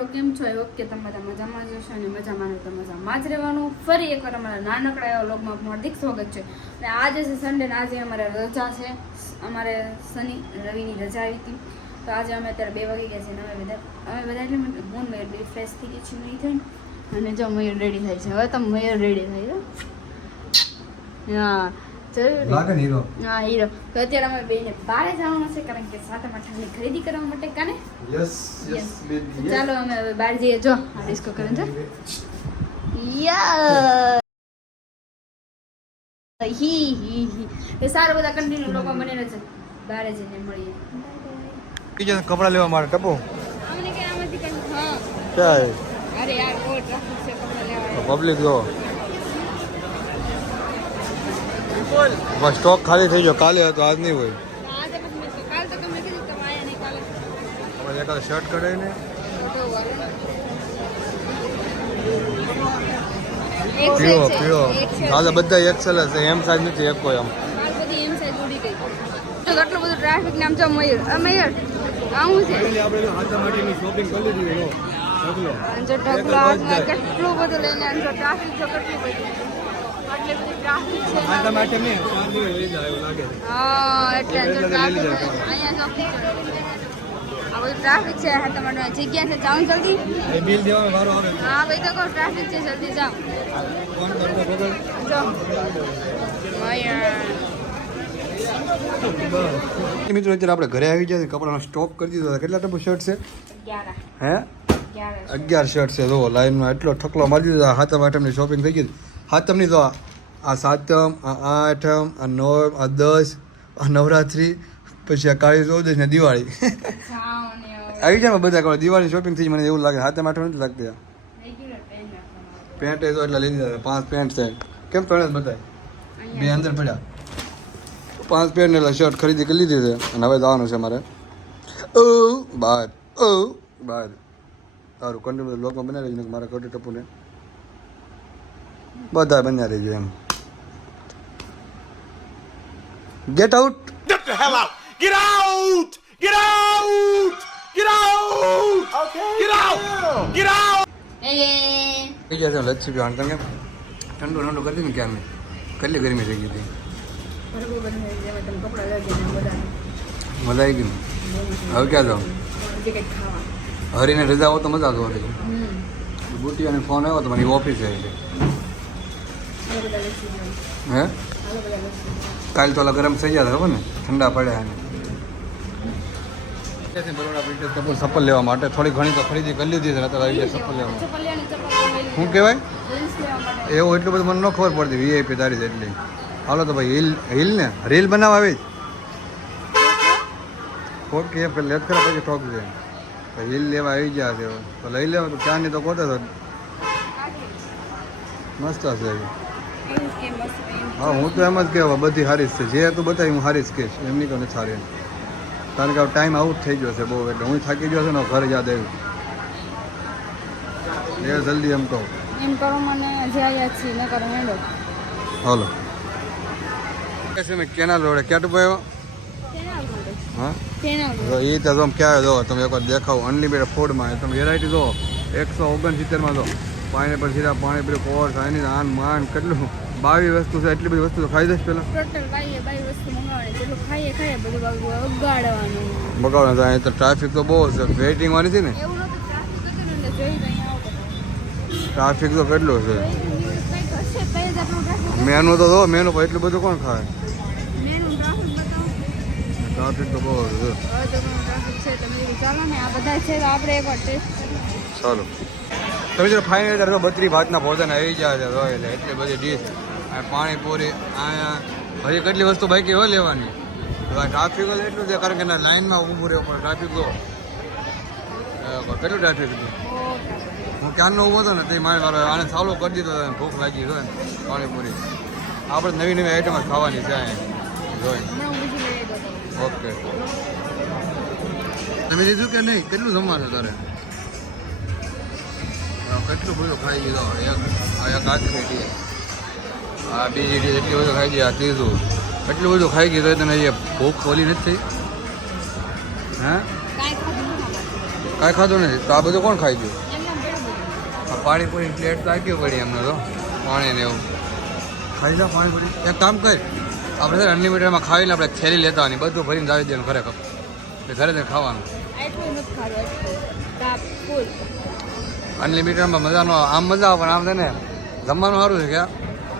મિત્રો કેમ છો? આઈ હોપ કે તમે બધા મજામાં જ હશો અને મજામાં તો મજામાં જ રહેવાનું. ફરી એકવાર અમારા નાનકડા એવા વ્લોગમાં તમારું હાર્દિક સ્વાગત છે. અને આજે છે સન્ડે ને આજે અમારે રજા છે. અમારે શનિ રવિની રજા આવી હતી તો આજે અમે અત્યારે 2 વાગી ગયા છે ને અમે બધા એટલે હું મયુર બે ફ્રેશ થઈ ગઈ છું નહીં થઈને અને જો મયુર રેડી થાય છે. હવે તો મયુર રેડી થાય છે. હા લાગે ને હીરો. હા હીરો. તો અત્યારે અમે બેને બહાર જવાનું છે કારણ કે સાતમ આઠમની ખરીદી કરવા માટે કાને. Yes baby. ચાલો અમે હવે બહાર જઈએ. જો આ ડિસ્કો કરે છે. યા હી એ સારું બધા કન્ટિન્યુ લોકો બનેલા છે. બહાર જઈને મળીએ. બીજા કપડા લેવા માટે ટપો અમને કે આમાંથી કઈ હા ક્યાં અરે યાર બહુ ટ્રાફિક છે કપડા લેવા. પબ્લિક જો બસ સ્ટોક ખાલી થઈ ગયો. કાલે હતો આજ નહીં હોય. આજે પછી મેં કાલ તો તમે કીધું તમે આયા નહીં કાલે. હવે એકાદ શર્ટ કઢાઈને પીળો પીળો કાલે બધા એક્સેલ છે. એમ સાઈઝ નથી એક કોઈ આમ મારી બધી એમ સાઈઝ ઉડી ગઈ. તો કેટલું બધું ટ્રાફિક નામ છે. મયુર મયુર આવું છે આપણે હાથા માટેની શોપિંગ કરી લીધી જો ઢગલો જો ઢગલો હાથમાં કેટલું બધું લઈને આવ્યો. જો ટ્રાફિક જો કેટલી બધી આટલી બધી ટ્રાફિક છે. હાથા માટે મેં 4 દિવસ લઈ જાય એવું લાગે છે. હા એટલે જો ટ્રાફિક અહીંયા જો આ બધું ટ્રાફિક છે. હા તમારે જગ્યા છે જાઉં જલ્દી. એ બિલ દેવાનો વારો આવે. હા ભાઈ તો કહો ટ્રાફિક છે જલ્દી જાઓ. ફોન કરતો બગડ જો મયુર મિત્રો અત્યારે આપણે ઘરે આવી ગયા કપડાનો સ્ટોક કરી દીધો. કેટલા ટપુ શર્ટ છે? 11 હે 11 શર્ટ છે. જો લાઈનમાં એટલો ઠકલો મારી દીધો. હાથમ આઠમની શોપિંગ થઈ ગઈ. હાથમની તો આ સાતમ આ આઠમ આ નવ આ 10 આ નવરાત્રી પછી આ કાળી ચૌદશ ને દિવાળી આવી જાય બધા કપડા. દિવાળી શોપિંગ થઈ મને એવું લાગે. હાથમ આઠમ નથી લાગતી. પેન્ટ એ તો એટલા લઈ દીધા. 5 પેન્ટ છે. કેમ પેન્ટ બતાય 2 અંદર પડ્યા. 5 પેન્ટ એટલે શર્ટ ખરીદી કરી લીધી છે અને હવે જવાનું છે મારે બહાર સારું કન્ટિન્યુ લોકમાં બનાવી રહીને મારા કટી ટપુને બધા બન્યા રહી જાય એમ. Get out Get the hell out! Get out! Get out! Get out! Okay. Get out! Get out! થઈ ગયા છે લચ્છી પીવાનું. તમે કેમ ઠંડુ ઠંડુ કરી દીધું ક્યાં કેટલી ગરમી થઈ ગઈ હતી. મજા આવી ગઈ. હવે ક્યાં જાઓ? હરીને રજા આવો તો મજા તો હતી. બુટિયાને ફોન આવ્યો તો મારી ઓફિસ આવી ગઈ. હે કાલ તો ગરમ થઈ ગયા ખબર ને ઠંડા પડ્યા એને બરોડા બ્રિટિશ ચપ્પલ લેવા માટે થોડી ઘણી તો ખરીદી કરી લીધી છે. અત્યારે આવી જાય ચપ્પલ લેવા. શું કહેવાય એવું એટલું બધું મને ન ખબર પડતી. વીઆઈપી તારી છે એટલી. હાલો તો ભાઈ હિલ ને રીલ બનાવવા આવી ઓકે પેલા લેટ ખરા પછી ઠોક છે. હિલ લેવા આવી ગયા છે તો લઈ લેવા. તો ક્યાંની તો કોટે તો મસ્ત હશે. હા હું તો એમ જ કહેવા બધી હારી જ છે. જે તું બતાવી હું હારી જ કહીશ. એમની કોઈ નથી સારી. કારણ કે ટાઈમ આઉટ થઈ ગયો છે બહુ. એટલે હું થાકી ગયો છે ને ઘર યાદ આવ્યું. એ જલ્દી એમ કહું એમ કરો મને જે યાદ છે ન કરો હેડો. હાલો મેં કેનાલ રોડે ક્યાં ટૂંકો આવ્યો. હા જો એ તો તમે ક્યાં જો તમે એકવાર દેખાવો. અનલિમિટેડ ફૂડમાં તમે વેરાયટી જો 169માં જો પાઇનેપલ સિરપ પાણીપુરી કોર્સ એની આન માન કેટલું 22 વસ્તુ છે. એટલી બધી વસ્તુ તો ખાઈ દઈશ પેલા ટોટલ 22 વસ્તુ મંગાવવાની. જેટલું ખાઈએ બધું ઉગાડવાનું. બગાડવાનું અહીં તો ટ્રાફિક તો બહુ છે. વેઇટિંગ વાળી છે ને એવું નતું ટ્રાફિક હતું ને એટલે જોઈ અહીંયા આવો. ટ્રાફિક તો કેટલું છે. કંઈક હશે તો જ આપણું ટ્રાફિક. મેનુ તો જો મેનુ પર એટલું બધું કોણ ખાય. મેનું ટ્રાફિક બતાવો. ટ્રાફિક તો બહુ છે. હવે તો ઘણું ટ્રાફિક છે. તમે કીધું ચાલો ને આ બધા છે તો આપણે એકવાર ટેસ્ટ ચાલો તમે જો ફાઇનલ ત્યારે 32 ભાતના ભોજન આવી ગયા છે. એટલે એટલી બધી ડીશ પાણીપુરી અહીંયા હજી કેટલી વસ્તુ બાકી હોય લેવાની. ટ્રાફિક જ એટલું છે કારણ કે લાઈનમાં ઊભું રહેવું પડે. ટ્રાફિક જો કેટલું ટ્રાફિક હતું. હું ક્યારનો ઊભો હતો ને તે મારે આને ચાલુ કરી દીધો. ભૂખ લાગી હોય ને પાણીપુરી આપણે નવી નવી આઈટમ ખાવાની છે અહીંયા જોઈ. ઓકે તમે દીધું કે નહીં? કેટલું જમવાનું તારે? કેટલું બધું ખાઈ ગયો. એક આખરી ડીશ આ બીજી ડીશ એટલી બધું ખાઈ ગઈ. આ ત્રીજું એટલું બધું ખાઈ ગયું તો તને એ ભૂખ ઓલી નથી થઈ. હા કાંઈ ખાધું નથી તો આ બધું કોણ ખાઈ ગયું એમને ભેળું બધું. આ પાણીપુરી પ્લેટ તો આપી પડી એમને તો પાણી ને એવું ખાઈ લો પાણીપુરી એક કામ કર આપણે છે અનલિમિટેડમાં ખાઈને આપણે થેલી લેતા હોય બધું ભરીને દાવી દેવાનું ખરેખર ઘરે જઈને ખાવાનું આટલું નથી ખાધું આટલું તાપ ફૂલ. અનલિમિટેડમાં મજાનો આમ મજા આવે પણ આમ છે ને જમવાનું સારું છે કે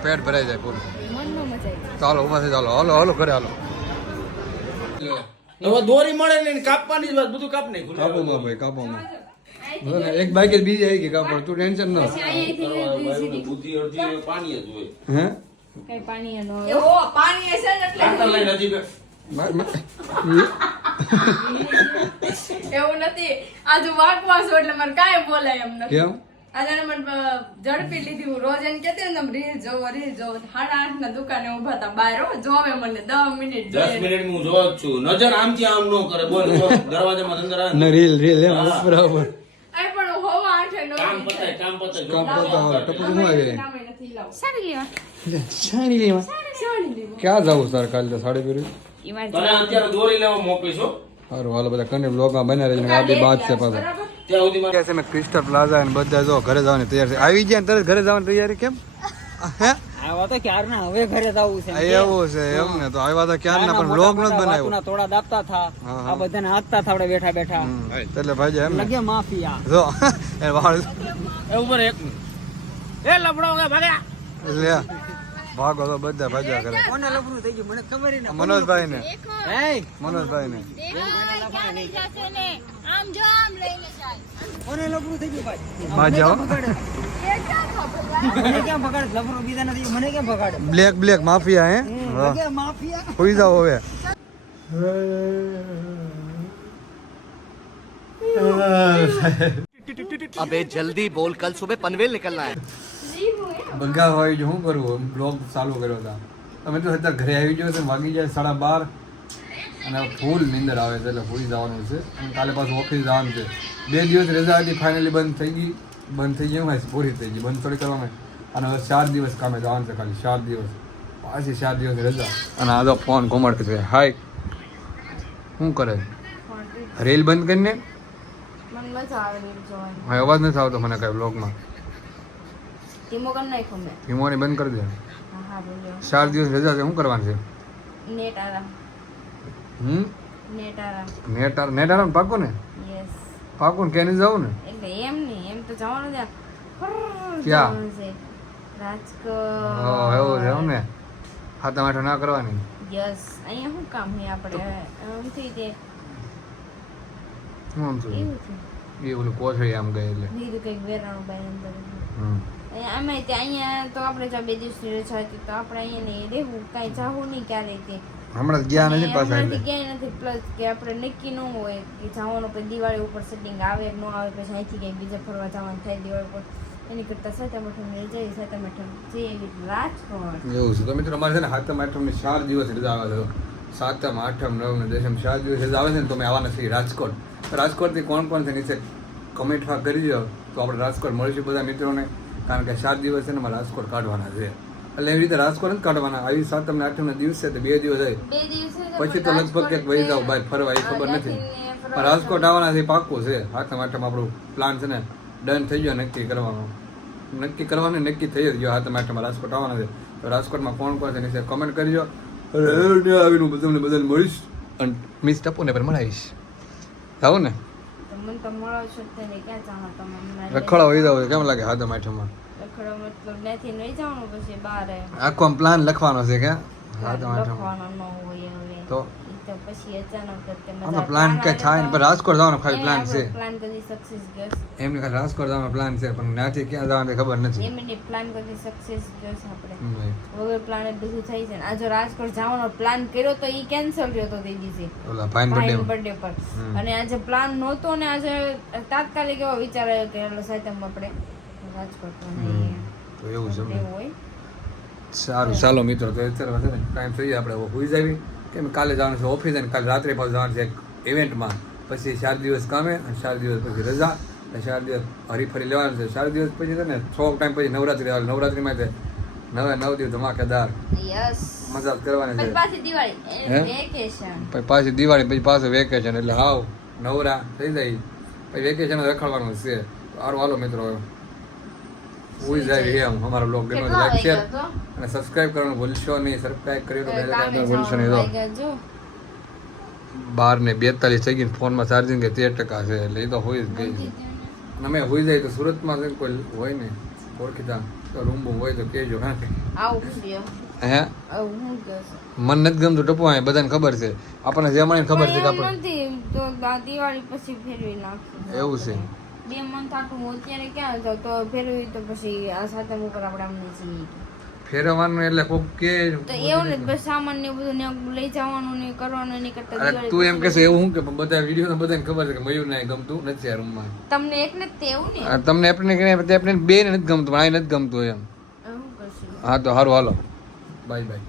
પેટ ભરાઈ જાય પૂરું મનનો મજા આવી. ચાલો ઊભા થઈ ચાલો હાલો હાલો ઘરે હાલો હવે દોરી મળે ને કાપવાની જ વાત બધું કાપ નાખ્યું કાપોમાં ભાઈ કાપોમાં એક બાઈક જ બીજી આવી ગઈ કાપડ તું ટેન્શન ન પછી અહીંયાથી સીધી બુદ્ધિ અડધી પાણી જ હોય હે કઈ પાણી ન હોય. એવો પાણી હશે ને એટલે કાંટા લઈને હજી બે. એવું નથી આજુ વાગવા છો એટલે મને કાંઈ બોલાય એમ નથી કેમ આજે એને મને ઝડપી લીધી હું રોજ એને કહેતી ને રીલ જોવો 8:30 ના દુકાને ઉભા હતા બહાર હો જોવે મને 10 મિનિટ 10 જોઈએ મિનિટ હું જોઉં જ છું નજર આમથી આમ ન કરે બોલ જો, દરવાજામાં અંદર આવે ને. ના રીલ રીલ એમ બરાબર આ પણ હોવા 8 નો કામ પતાય જો. કામ કરતા ટપુ શું આવી નામે નથી લાવ સારી લેવા. સાડી લેવા શાણી લેવો ક્યાં જવું તારે કાલે તો સાડી પહેરી ઈ વાર તને અત્યારે દોરી લેવા મોકલીશ હો. સારું હાલો બધા કને બ્લોગમાં બને રહેજો ને આપણી બાદ છે પાછા બરાબર ત્યાં સુધીમાં છે મેં ક્રિસ્ટલ પ્લાઝા અને બધા જો ઘરે જવાની તૈયાર છે આવી ગયા ને તરત ઘરે જવાની તૈયારી કેમ હે આવા તો ક્યારના હવે ઘરે જવું છે એવું છે એમ ને તો આવ્યા તો ક્યાં ના પણ બ્લોગ નથી બનાવ્યો બાપુના થોડા દાબતા થા હા, હા. આ બધાને હાંકતા થા આપણે બેઠા બેઠા એટલે ભાઈ એમ ને લગે માફિયા જો એ વાળ એ ઉપર એક એ લફડો કે ભાગ્યા લે ભાગો તો બધા ભાગ્યા કરે કોને લફડું થઈ ગયું મને ખબર ય ન મનોજભાઈ ને એ મનોજભાઈ ને કોને લફડું થઈ ગયું ભાઈ માં જાઓ મને કેમ ભગાડે લફડું બીજા નથી મને કેમ ભગાડે બ્લેક બ્લેક માફિયા હે લગે માફિયા હોઈ જાઓ હવે अबे जल्दी बोल कल सुबह पनवेल निकलना है બંગા હોય જો શું કરવું બ્લોગ ચાલુ કર્યો હતા તમે તો અત્યારે ઘરે આવી ગયો છે વાગી જાય 12:30 અને ફૂલ નીંદર આવે છે એટલે ભૂલી જવાનું છે અને કાલે પાછું ઓફિસ જવાનું છે 2 દિવસ રજા હતી ફાઇનલી બંધ થઈ ગઈ હોય પૂરી થઈ ગઈ બંધ થોડી કરવાની અને હવે 4 દિવસ કામે જવાનું છે ખાલી 4 દિવસ પાછી 4 દિવસ રજા અને આ તો ફોન ઘુમાડે છે હાય શું કરે રેલ બંધ કરીને મને મજા આવે ને જોવાની. હવે અવાજ નથી આવતો મને કઈ બ્લોગમાં ધીમો કરી નાખ્યો મેં. ધીમોની બંધ કરી દે હા હા બોલ્યો. 4 દિવસ રજા છે શું કરવાનું છે નેટ આરામ નેટ આરામ નેટ આરામ પાકું ને યસ. પાકું ને ક્યાંય જવું ને એટલે એમ નહીં એમ તો જવાનું છે ક્યાં? જવાનું છે રાજકોટ. હા એવું છે એમ ને હાથા માઠા ના કરવાની યસ અહીંયા શું કામ છે આપણે આમથી તે શું આમ છું એવું છે એ ઓલું કોથળી આમ ગઈ એટલે બીજું કંઈક વેરાણું બાય અંદર હમ. આમાં તે અહીંયા તો આપણે જો 2 દિવસની રજા હતી તો આપણે અહીંયા નહીં રહેવું કાંઈ જાવું નહીં ક્યારેય તે હમણાં ગયા નથી પાછા હમણાંથી એટલે ક્યાંય નથી પ્લસ કે આપણે નક્કી ન હોય કે જવાનું પછી દિવાળી ઉપર સેટિંગ આવે કે ન આવે પછી અહીંથી ક્યાંય બીજે ફરવા જવાનું થાય દિવાળી ઉપર એની કરતાં સાતમ-આઠમ લઈ જઈએ સાતમ-આઠમ જઈએ રાજકોટ. એવું છે તો મિત્રો અમારે છે ને હાથમ આઠમની 4 દિવસ રજા આવે છે સાતમ આઠમ નવમ ને દશમ 4 દિવસ રજા આવે છે ને તો અમે આવવાના છીએ રાજકોટ રાજકોટથી કોણ કોણ છે નીચે કમેન્ટમાં કરી દો તો આપણે રાજકોટ મળીશું બધા મિત્રોને કારણ કે 4 દિવસ છે ને અમારે રાજકોટ કાઢવાના છે એટલે એવી રીતે રાજકોટ નથી કાઢવાના આવી સાતમ ને આઠમ ના દિવસ છે તો 2 દિવસ જાય 2 દિવસે પછી તો લગભગ ક્યાંક વહી જાવ ભાઈ ફરવા એ ખબર નથી પણ રાજકોટ આવવાના છે પાક્કું છે હાથમ આઠમ આપણું પ્લાન છે ને ડન થઈ ગયો નક્કી કરવાનું નક્કી થઈ જ ગયો હાથમ આઠમમાં રાજકોટ આવવાના છે તો રાજકોટમાં કોણ કોણ છે નીચે કમેન્ટ કરજો આવીને તમને બધાને મળીશ અને મિસ ટપુને પણ મળાવીશ આવું ને તો મને તો મળો છો તેને ક્યાં ચાહો તમે હમણાં રખડા વહી જાવ કેમ લાગે હાથમ આઠમમાં રખડો મતલબ ત્યાંથી નહીં જવાનું પછી બહાર આખો આમ પ્લાન લખવાનો છે કે હાથમ આઠમમાં લખવાનો ન હોય હવે તો ઈ તો પછી અચાનક જ તે આમાં પ્લાન કઈ થાય ને પણ રાજકોટ જવાનો ખાલી પ્લાન છે પ્લાન કરી સક્સેસ ગયો એમને ખાલી રાજકોટ જવાનો પ્લાન છે પણ ત્યાંથી ક્યાં જવાનું ખબર નથી એમને પ્લાન કરી સક્સેસ ગયો છે આપણે હમ ભાઈ. વગર પ્લાન જ બધું થઈ છે ને આ જો રાજકોટ જવાનો પ્લાન કર્યો તો ઈ કેન્સલ થયો તો તે દિવસે ઓલા ભાઈન ભાઈના બર્થડે બર્થડે પર અને આજે પ્લાન નહોતો ને આજે તાત્કાલિક એવો વિચાર આવ્યો કે હાલો સાતમ આપણે રાજકોટ બનાવીએ. તો એવું છે એવું હોય સારું ચાલો મિત્રો તો અત્યારે છે ને ટાઈમ થઈ જાય આપણે હવે હોઈ જાવી કેમ કાલે જવાનું છે ઓફિસ અને કાલે રાત્રે પાછું જવાનું છે એક ઇવેન્ટમાં પછી 4 દિવસ કામે અને 4 દિવસ પછી રજા અને 4 દિવસ હરીફરી લેવાનું છે 4 દિવસ પછી છે ને 6 ટાઈમ પછી નવરાત્રી આવે નવરાત્રીમાં તે 9 દિવસ ધમાકેદાર યસ મજા કરવાની પછી છે પાછી દિવાળી હે? વેકેશન પછી પાછી દિવાળી પછી પાછું વેકેશન એટલે હાવ નવરા થઈ જાય પછી વેકેશન રખાડવાનું છે. સારું હાલો મિત્રો, હુઈ જાય છે આમ અમારો બ્લોગ ગમ્યો કેટલા લાઈક શેર વાગ્યા તો? અને સબસ્ક્રાઇબ કરવાનું ભૂલશો નહીં. સબસ્ક્રાઇબ કરી તો બેલ કામે આઇકન ભૂલશો નહીં. વાગ્યા જો. 12:42 થઈ ગઈ. ફોનમાં ચાર્જિંગ 13% છે એટલે એ તો હોય જ ગઈ છે. અને અમે હોઈ જાય તો સુરતમાં છે કોઈ હોય ને ઓળખીતા તો રૂમ બૂમ હોય તો કહેજો. હા કે આવું ગયો. હે આવું હું ગયો. મન નથી ગમતું ટપવા, બધાને ખબર છે. આપણને જે મને ખબર છે કે પણ આપણે એવું નથી તો આ દિવાળી પછી ફેરવી નાખશું. એવું છે. 2 month આટલું અત્યારે ક્યાં જાવ તો ફેરવી તો પછી આ સાતમ ઉપર આપણે આમને જઈએ. ફેરવવાનું એટલે કોક કે તો એવું ને બસ સામાન ને બધું ને લઈ જવાનું ને કરવાનું ને કરતા અરે તું એમ કહેશે એવું હું કે બધા વિડીયો બધાને ખબર છે કે મયુર ને ગમતું નથી આ રૂમમાં. તમને એકને જ તેવું ને તમને આપણે બે ને નથી ગમતું, પણ આ નથી ગમતું એમ. એવું કરશું. હા તો સારું હાલો, બાય બાય.